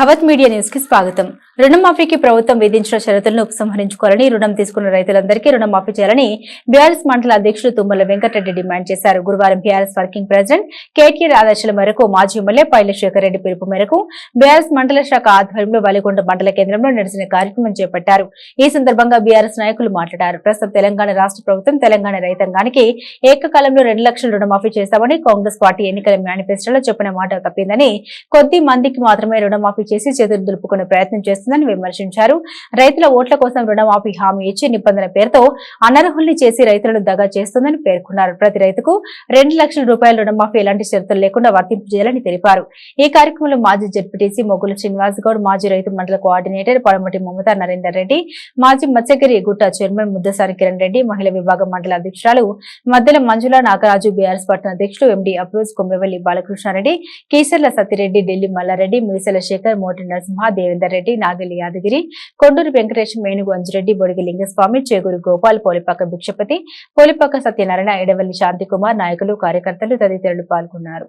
భవత్ media న్యూస్కి స్వాగతం. రుణమాఫీకి ప్రభుత్వం విధించిన షరతులను ఉపసంహరించుకోవాలని రుణం తీసుకున్న రైతులందరికీ రుణమాఫీ చేయాలని బీఆర్ఎస్ మండల అధ్యక్షుడు తుమ్మల వెంకటరెడ్డి డిమాండ్ చేశారు. గురువారం బీఆర్ఎస్ వర్కింగ్ ప్రెసిడెంట్ కేటీఆర్ ఆదేశాల మేరకు మాజీ ఎమ్మెల్యే పైలశేఖర్ రెడ్డి పిలుపు మేరకు బీఆర్ఎస్ మండల శాఖ ఆధ్వర్యంలో వలిగొండ మండల కేంద్రంలో నిరసన కార్యక్రమం చేపట్టారు. ఈ సందర్భంగా బీఆర్ఎస్ నాయకులు మాట్లాడారు. ప్రస్తుతం తెలంగాణ రాష్ట్ర ప్రభుత్వం తెలంగాణ రైతాంగానికి ఏకకాలంలో రెండు లక్షల రుణమాఫీ చేస్తామని కాంగ్రెస్ పార్టీ ఎన్నికల మేనిఫెస్టోలో చెప్పిన మాట తప్పిందని కొద్ది మందికి మాత్రమే రుణమాఫీ చేసి చేతులు దులుపుకునే ప్రయత్నం చేస్తుందని విమర్శించారు. రైతుల ఓట్ల కోసం రుణమాఫీ హామీ ఇచ్చి నిబంధన పేరుతో అనర్హుల్ని చేసి రైతులను దగా చేస్తుందని పేర్కొన్నారు. ప్రతి రైతుకు రెండు లక్షల రూపాయల రుణమాఫీ ఎలాంటి షరతులు లేకుండా వర్తింపు చేయాలని తెలిపారు. ఈ కార్యక్రమంలో మాజీ జడ్పీటీసీ మొగ్గుల శ్రీనివాస్ గౌడ్ మాజీ రైతు మండల కోఆర్డినేటర్ పడమటి మమతా నరేందర్ రెడ్డి మాజీ మత్స్యగిరి గుట్ట చైర్మన్ ముద్దసారి కిరణ్ రెడ్డి మహిళా విభాగం మండల అధ్యక్షురాలు మధ్యల మంజుల నాగరాజు బీఆర్ఎస్ పట్టణ అధ్యక్షులు ఎండి అప్రోజ్ కొమ్మెవల్లి బాలకృష్ణారెడ్డి కేసర్ల సతిరెడ్డి ఢిల్లీ మల్లారెడ్డి మిరిసెల శేఖర్ మోటి నరసింహ దేవేందర్ రెడ్డి నాగలి యాదగిరి కొండూరు వెంకటేష్ మేనుగు అంజురెడ్డి బొడిగి లింగస్వామి చేగూరు గోపాల్ పోలిపాక భిక్షపతి పోలిపాక సత్యనారాయణ ఎడవల్లి శాంతికుమార్ నాయకులు కార్యకర్తలు తదితరులు పాల్గొన్నారు.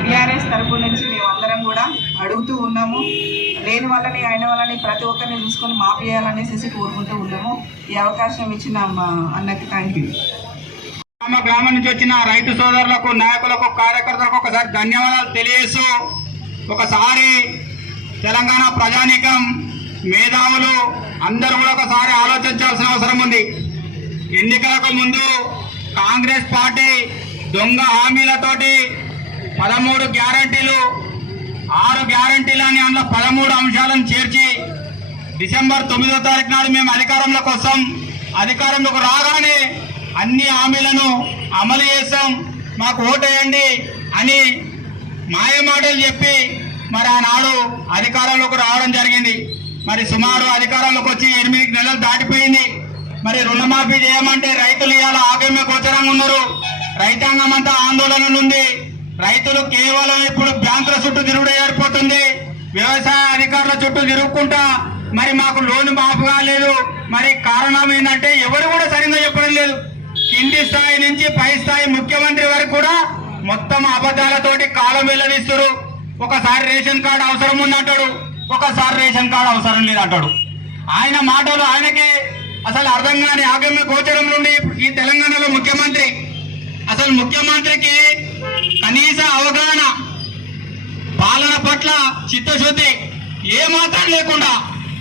టీఆర్ఎస్ తరపు నుంచి మేమందరం కూడా అడుగుతూ ఉన్నాము. లేని వాళ్ళని అయిన వాళ్ళని ప్రతి ఒక్కరిని చూసుకొని మాపేయాలనేసి కోరుకుంటూ ఉన్నాము. ఈ అవకాశం ఇచ్చిన మా అన్నకి థ్యాంక్ యూ గ్రామ గ్రామం నుంచి వచ్చిన రైతు సోదరులకు నాయకులకు కార్యకర్తలకు ఒకసారి ధన్యవాదాలు తెలియజేస్తూ ఒకసారి తెలంగాణ ప్రజానీకం మేధావులు అందరూ కూడా ఒకసారి ఆలోచించాల్సిన అవసరం ఉంది. ఎన్నికలకు ముందు కాంగ్రెస్ పార్టీ దొంగ హామీలతోటి పదమూడు గ్యారంటీలు ఆరు గ్యారంటీలు అని అందులో పదమూడు అంశాలను చేర్చి డిసెంబర్ తొమ్మిదో తారీఖు నాడు మేము అధికారంలోకి వస్తాం. అధికారంలోకి రాగానే అన్ని హామీలను అమలు చేస్తాం. మాకు ఓటేయండి అని మాయమాటలు చెప్పి మరి ఆనాడు అధికారంలోకి రావడం జరిగింది. మరి సుమారు అధికారంలోకి వచ్చి ఎనిమిది నెలలు దాటిపోయింది. మరి రుణమాఫీ చేయమంటే రైతులు ఇవాళ ఆగమ్య గోచరంగా ఉన్నారు. రైతాంగం అంతా ఆందోళన ఉంది. రైతులు కేవలం ఇప్పుడు బ్యాంకుల చుట్టూ తిరుగుడు ఏర్పడుతుంది. వ్యవసాయ అధికారుల చుట్టూ తిరుగుకుంటా మరి మాకు లోన్ మాఫ్ కాలేదు. మరి కారణం ఏంటంటే ఎవరు కూడా సరిగ్గా చెప్పడం లేదు. కింది స్థాయి నుంచి పై స్థాయి ముఖ్యమంత్రి వరకు కూడా మొత్తం అబద్ధాలతోటి కాలం వెల్లడిస్తారు ఒకసారి రేషన్ కార్డు అవసరం ఉందంటాడు ఒకసారి రేషన్ కార్డు అవసరం లేదంటాడు. ఆయన మాటలు ఆయనకే అసలు అర్థం కాని ఆగమ్య గోచరం నుండి ఈ తెలంగాణలో ముఖ్యమంత్రి. అసలు ముఖ్యమంత్రికి కనీస అవగాహన పాలన పట్ల చిత్తశుద్ధి ఏమాత్రం లేకుండా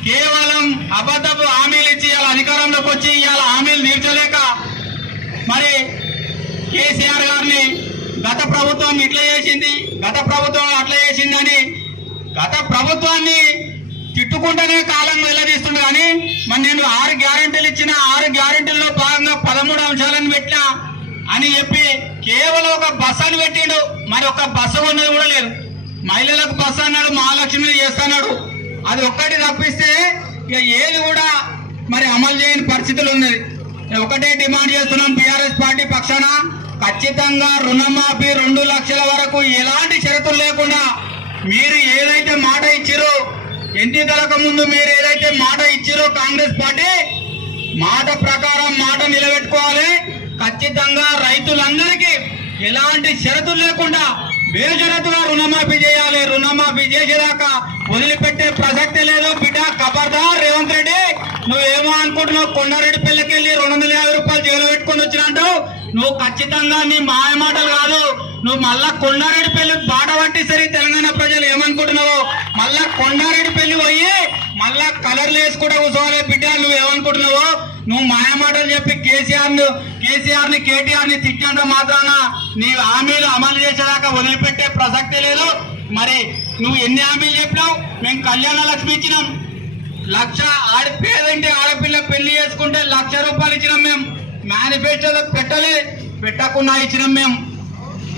కేవలం అబద్ధపు హామీలు ఇచ్చి ఇలా అధికారంలోకి వచ్చి ఇవాళ హామీలు తీర్చలేక మరి కేసీఆర్ గారిని గత ప్రభుత్వం ఇట్లా చేసింది గత ప్రభుత్వం అట్లా చేసిందని గత ప్రభుత్వాన్ని తిట్టుకుంటేనే కాలం వెల్లదీస్తుంది కానీ మరి నేను ఆరు గ్యారెంటీలు ఇచ్చిన ఆరు గ్యారెంటీల్లో భాగంగా పదమూడు అంశాలను పెట్టినా అని చెప్పి కేవలం ఒక బస్ అని పెట్టిండు. మరి ఒక బస్సు ఉన్నది కూడా లేదు. మహిళలకు బస్సు అన్నాడు మహాలక్ష్మి చేస్తున్నాడు. అది ఒక్కటి తప్పిస్తే ఇక ఏది కూడా మరి అమలు చేయని పరిస్థితులు ఉన్నది. ఒకటే డిమాండ్ చేస్తున్నాం టీఆర్ఎస్ పార్టీ పక్షాన. ఖచ్చితంగా రుణమాఫీ రెండు లక్షల వరకు ఎలాంటి షరతులు లేకుండా మీరు ఏదైతే మాట ఇచ్చారో ఎన్నికలకు ముందు మీరు ఏదైతే మాట ఇచ్చారో కాంగ్రెస్ పార్టీ మాట ప్రకారం మాట నిలబెట్టుకోవాలి. ఖచ్చితంగా రైతులందరికీ ఎలాంటి షరతులు లేకుండా బేషరతుగా రుణమాఫీ చేయాలి. రుణమాఫీ చేసేదాకా వదిలిపెట్టే ప్రసక్తి లేదు. బిడ్డ ఖబర్దార్ రేవంత్ రెడ్డి నువ్వేమో అనుకుంటున్నావు కొండారెడ్డి పిల్లకి వెళ్ళి రెండు వందల యాభై రూపాయలు జైలు పెట్టుకొని వచ్చిన నువ్వు ఖచ్చితంగా నీ మాయ మాటలు కాదు. నువ్వు మళ్ళా కొండారెడ్డి పెళ్ళి బాట పట్టిసరి తెలంగాణ ప్రజలు ఏమనుకుంటున్నావు మళ్ళా కొండారెడ్డి పెళ్ళి పోయి మళ్ళా కలర్లు వేసుకుంటా కూర్చోవాలి బిడ్డ నువ్వు ఏమనుకుంటున్నావో నువ్వు మాయ మాటలు చెప్పి కేసీఆర్ కేసీఆర్ని కేటీఆర్ని తిట్టినంత మాత్రాన నీ హామీలు అమలు చేసేదాకా వదిలిపెట్టే ప్రసక్తి లేదు. మరి నువ్వు ఎన్ని హామీలు చెప్పినావు? మేము కళ్యాణ లక్ష్మి ఇచ్చినాం. లక్ష ఆడ పేదంటే ఆడపిల్ల పెళ్ళి చేసుకుంటే లక్ష రూపాయలు ఇచ్చినాం మేము. మేనిఫెస్టోలో పెట్టలే పెట్టకుండా ఇచ్చినాం మేము.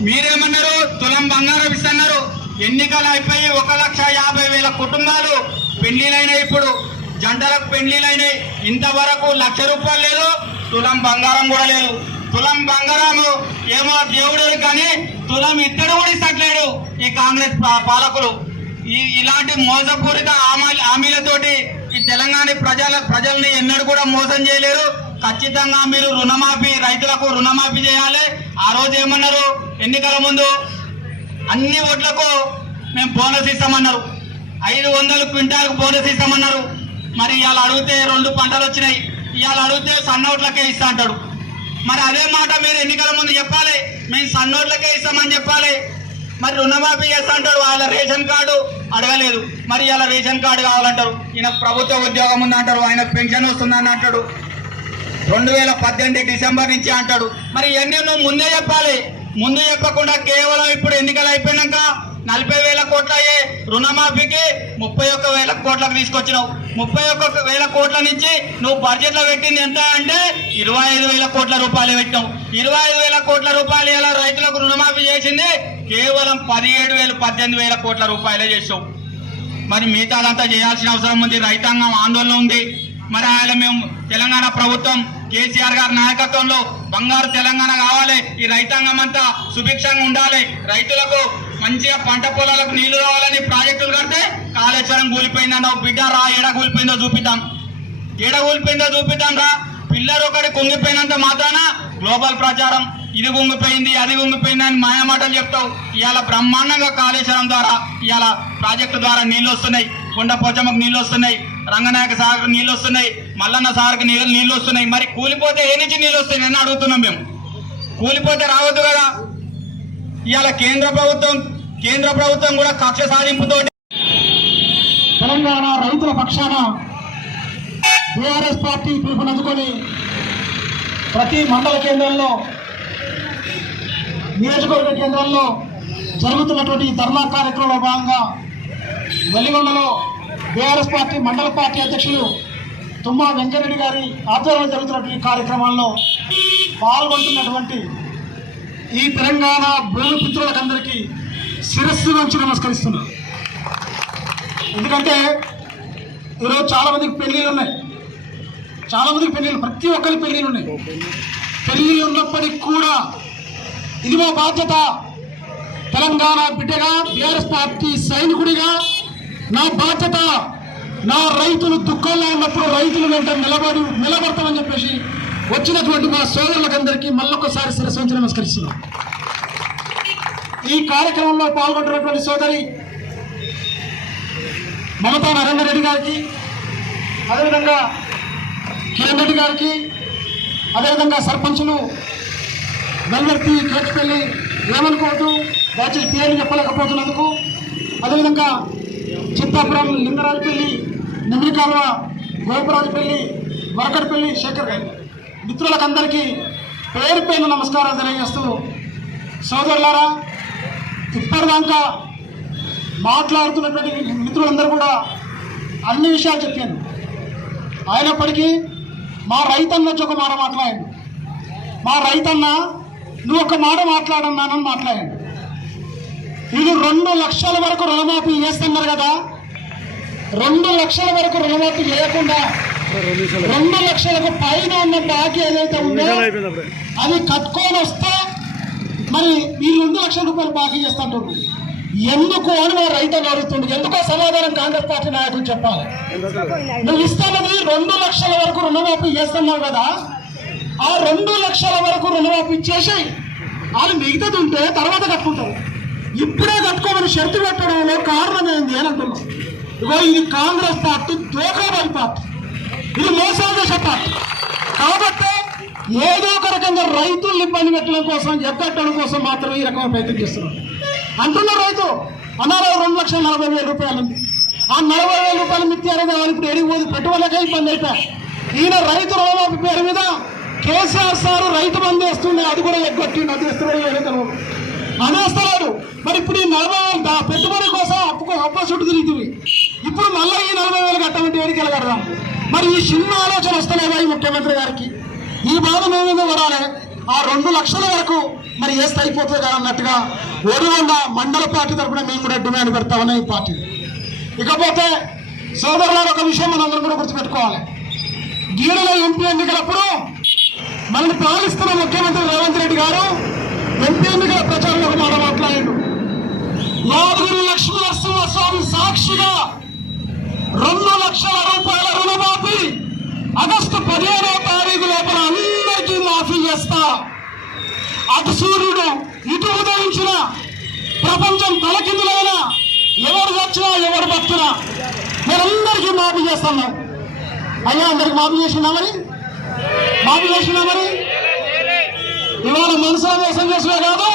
మీరేమన్నారు? తులం బంగారం ఇస్తున్నారు. ఎన్నికలు అయిపోయి ఒక లక్ష యాభై వేల కుటుంబాలు పెళ్ళిలైనాయి ఇప్పుడు. జంటలకు పెళ్ళిలైనాయి ఇంతవరకు లక్ష రూపాయలు లేదు తులం బంగారం కూడా లేదు. తులం బంగారము ఏమో దేవుడు కానీ తులం ఇద్దరు కూడా ఇస్తట్లేడు ఈ కాంగ్రెస్ పాలకులు. ఈ ఇలాంటి మోసపూరిత హామీ- హామీలతోటి ఈ తెలంగాణ ప్రజల ప్రజల్ని ఎన్నడూ కూడా మోసం చేయలేరు. ఖచ్చితంగా మీరు రుణమాఫీ రైతులకు రుణమాఫీ చేయాలి. ఆ రోజు ఏమన్నారు? ఎన్నికల ముందు అన్ని ఓట్లకు మేము బోనస్ ఇస్తామన్నారు. ఐదు వందలు క్వింటాలకు బోనస్ ఇస్తామన్నారు. మరి ఇవాళ అడిగితే రెండు పంటలు వచ్చినాయి. ఇవాళ అడిగితే సన్నోట్లకే ఇస్తా అంటాడు. మరి అదే మాట మీరు ఎన్నికల ముందు చెప్పాలి. మేము సన్నోట్లకే ఇస్తామని చెప్పాలి. మరి రుణమాఫీ చేస్తా అంటాడు. వాళ్ళ రేషన్ కార్డు అడగలేదు. మరి ఇలా రేషన్ కార్డు కావాలంటారు. ఈయన ప్రభుత్వ ఉద్యోగం ఉందంటారు. ఆయన పెన్షన్ వస్తుందని అంటాడు. రెండు వేల పద్దెనిమిది డిసెంబర్ నుంచి అంటాడు. మరి ఇవన్నీ నువ్వు ముందే చెప్పాలి. ముందు చెప్పకుండా కేవలం ఇప్పుడు ఎన్నికలు అయిపోయినాక నలభై వేల కోట్ల అయ్యే రుణమాఫీకి ముప్పై ఒక్క వేల కోట్లకు తీసుకొచ్చినావు. ముప్పై ఒక్క వేల కోట్ల నుంచి నువ్వు బడ్జెట్లో పెట్టింది ఎంత అంటే ఇరవై ఐదు వేల కోట్ల రూపాయలు పెట్టినావు. ఇరవై ఐదు వేల కోట్ల రూపాయలు ఇలా రైతులకు రుణమాఫీ చేసింది? కేవలం పదిహేడు వేలు పద్దెనిమిది వేల కోట్ల రూపాయలే చేసావు మరి మిగతాదంతా చేయాల్సిన అవసరం ఉంది. రైతాంగం ఆందోళన ఉంది. మరి ఆయన మేము తెలంగాణ ప్రభుత్వం కేసీఆర్ గారి నాయకత్వంలో బంగారు తెలంగాణ కావాలి. ఈ రైతాంగం అంతా సుభిక్షంగా ఉండాలి. రైతులకు మంచిగా పంట పొలాలకు నీళ్ళు రావాలని ప్రాజెక్టులు కడితే కాళేశ్వరం కూలిపోయిందన్నావు బిడ్డ రా ఎడ కూలిపోయిందో చూపిద్దాం. ఎడ కూలిపోయిందో చూపిద్దాం రా. పిల్లలు ఒకటి కుంగిపోయినంత మాత్రాన గ్లోబల్ ప్రచారం. ఇది కుంగిపోయింది అది కుంగిపోయింది అని మాయమాటలు చెప్తావు. ఇవాళ బ్రహ్మాండంగా కాళేశ్వరం ద్వారా ఇవాళ ప్రాజెక్టు ద్వారా నీళ్ళు వస్తున్నాయి. కొండ పోచమ్మకు నీళ్ళు వస్తున్నాయి. రంగనాయక సాగర్ నీళ్ళు వస్తున్నాయి. మల్లన్న సార్కి నీళ్ళు నీళ్ళు వస్తున్నాయి మరి కూలిపోతే ఏ నుంచి నీళ్ళు వస్తాయి అని అడుగుతున్నాం మేము. కూలిపోతే రావద్దు కదా. ఇవాళ కేంద్ర ప్రభుత్వం కేంద్ర ప్రభుత్వం కూడా కక్ష సాధింపుతో తెలంగాణ రైతుల పక్షాన బీఆర్ఎస్ పార్టీ పిలుపునందుకొని ప్రతి మండల కేంద్రంలో నియోజకవర్గ కేంద్రంలో జరుగుతున్నటువంటి ధర్నా కార్యక్రమంలో భాగంగా వెల్లిగొండలో బీఆర్ఎస్ పార్టీ మండల పార్టీ అధ్యక్షులు తుమ్మా వెంకరెడ్డి గారి ఆధ్వర్యంలో జరుగుతున్నటువంటి ఈ కార్యక్రమాల్లో పాల్గొంటున్నటువంటి ఈ తెలంగాణ భూమి పుత్రులకందరికీ శిరస్సు నుంచి నమస్కరిస్తున్నాను. ఎందుకంటే ఈరోజు చాలామందికి పెళ్ళిళ్ళు ఉన్నాయి. చాలామందికి పెళ్ళిళ్ళు ప్రతి ఒక్కరి పెళ్ళిళ్ళు ఉన్నాయి. పెళ్ళిళ్ళు ఉన్నప్పటికీ కూడా ఇది మా బాధ్యత. తెలంగాణ బిడ్డగా బీఆర్ఎస్ పార్టీ సైనికుడిగా నా బాధ్యత నా రైతులు దుఃఖంలో ఉంటాం నిలబడు నిలబడతామని చెప్పేసి వచ్చినటువంటి మా సోదరులకందరికీ మళ్ళొకసారి శిరస్సు నమస్కరిస్తున్నాం. ఈ కార్యక్రమంలో పాల్గొంటున్నటువంటి సోదరి మమతా నరేందర్ రెడ్డి గారికి అదేవిధంగా కిరణ్ రెడ్డి గారికి అదేవిధంగా సర్పంచులు నల్వర్తి కేచిపల్లి ఏమనుకోవద్దు దయచేసి పేర్లు చెప్పలేకపోతున్నందుకు అదేవిధంగా చిత్తాపురం లింగరాజపల్లి నిమ్మికాలువ గోపురాజపల్లి వరకడపల్లి శేఖర్ గారి. మిత్రులకందరికీ పేరు పేరు నమస్కారాలు తెలియజేస్తూ సోదరులారా ఇప్పటిదాకా మాట్లాడుతున్నటువంటి మిత్రులందరూ కూడా అన్ని విషయాలు చెప్పాను అయినప్పటికీ మా రైతన్న వచ్చి ఒక మాట మాట్లాడాడు. మా రైతన్న నువ్వు ఒక మాట మాట్లాడన్నానని మాట్లాడాడు. వీళ్ళు రెండు లక్షల వరకు రుణమాఫీ చేస్తున్నారు కదా రెండు లక్షల వరకు రుణమాఫీ చేయకుండా రెండు లక్షలకు పైన ఉన్న బాకీ ఏదైతే ఉందో అది కట్టుకొని వస్తే మరి వీళ్ళు రెండు లక్షల రూపాయలు బాకీ చేస్తుంటారు. ఎందుకు అని మా రైతులు అడుగుతుండ్రు? ఎందుకో సమాధానం కాంగ్రెస్ పార్టీ నాయకులు చెప్పాలి. నువ్వు ఇస్తున్నది రెండు లక్షల వరకు రుణమాఫీ చేస్తున్నావు కదా. ఆ రెండు లక్షల వరకు రుణమాఫీ చేసి వాళ్ళు మిగతాది ఉంటే తర్వాత కట్టుకుంటారు ఇప్పుడే కట్టుకోమని షరతు పెట్టడంలో కారణం ఏంది అని అంటున్నాం ఇగో ఇది కాంగ్రెస్ పార్టీ దోకాబాయి పార్టీ. ఇది మోసాలు చేసే పార్టీ. కాబట్టి ఏదో ఒక రకంగా రైతుల్ని ఇబ్బంది పెట్టడం కోసం ఎగ్గట్టడం కోసం మాత్రం ఈ రకమైన ప్రయత్నం చేస్తున్నారు అంటున్న రైతు అన్నారు రెండు లక్షల నలభై వేల రూపాయలు ఉంది. ఆ నలభై వేల రూపాయలు మిత్యారు వాళ్ళు ఇప్పుడు ఎడిగి పోదు ఇబ్బంది అయిపోయి. ఈయన రైతు రుణమాఫీ పేరు మీద కేసీఆర్ సార్ రైతు బంద్ వేస్తుంది అది కూడా ఎగ్గొట్టి అది ఇస్తున్నాడు తెలియదు అనేస్తున్నాడు మరి ఇప్పుడు ఈ నలభై పెట్టుబడి కోసం అప్పు అప్పు చుట్టూ తిరుగుతుంది. ఇప్పుడు మళ్ళీ ఈ నలభై వేలు కట్టమంటే ఏడికి వెళ్ళగడదాం? మరి ఈ చిన్న ఆలోచన వస్తలేదా ఈ ముఖ్యమంత్రి గారికి? ఈ బాధ మేమేదో వరాలే ఆ రెండు లక్షల వరకు మరి ఏ అయిపోతుంది కదా అన్నట్టుగా ఒడివండ మండల పార్టీ తరఫున మేము కూడా డిమాండ్ పెడతామని ఈ పార్టీ. ఇకపోతే సోదరులారు ఒక విషయం మనందరం కూడా గుర్తుపెట్టుకోవాలి. గీడలో ఎంపీ ఎన్నికలప్పుడు మనల్ని పాలిస్తున్న ముఖ్యమంత్రి రేవంత్ రెడ్డి గారు ఎంపీ ఎన్నికల ప్రచారంలో మాట మాట్లాడాడు. యాదగిరి లక్ష్మీ సాక్షిగా రెండు లక్షల రూపాయల రుణమాఫీ. ఆగస్టు పదిహేనవ తారీఖు లోపల అందరికీ మాఫీ చేస్తా. అటు సూర్యుడు ఇటు ఉదయించిన ప్రపంచం తలకిందులైన ఎవరు వచ్చినా ఎవరు బతుకునా మీరందరికీ మాఫీ చేస్తున్నాం అయ్యా అందరికి మాఫీ చేసినా మరి? మాఫీ చేసినా మరి? ఇవాళ మనసులో మోసం చేసినా కాదు.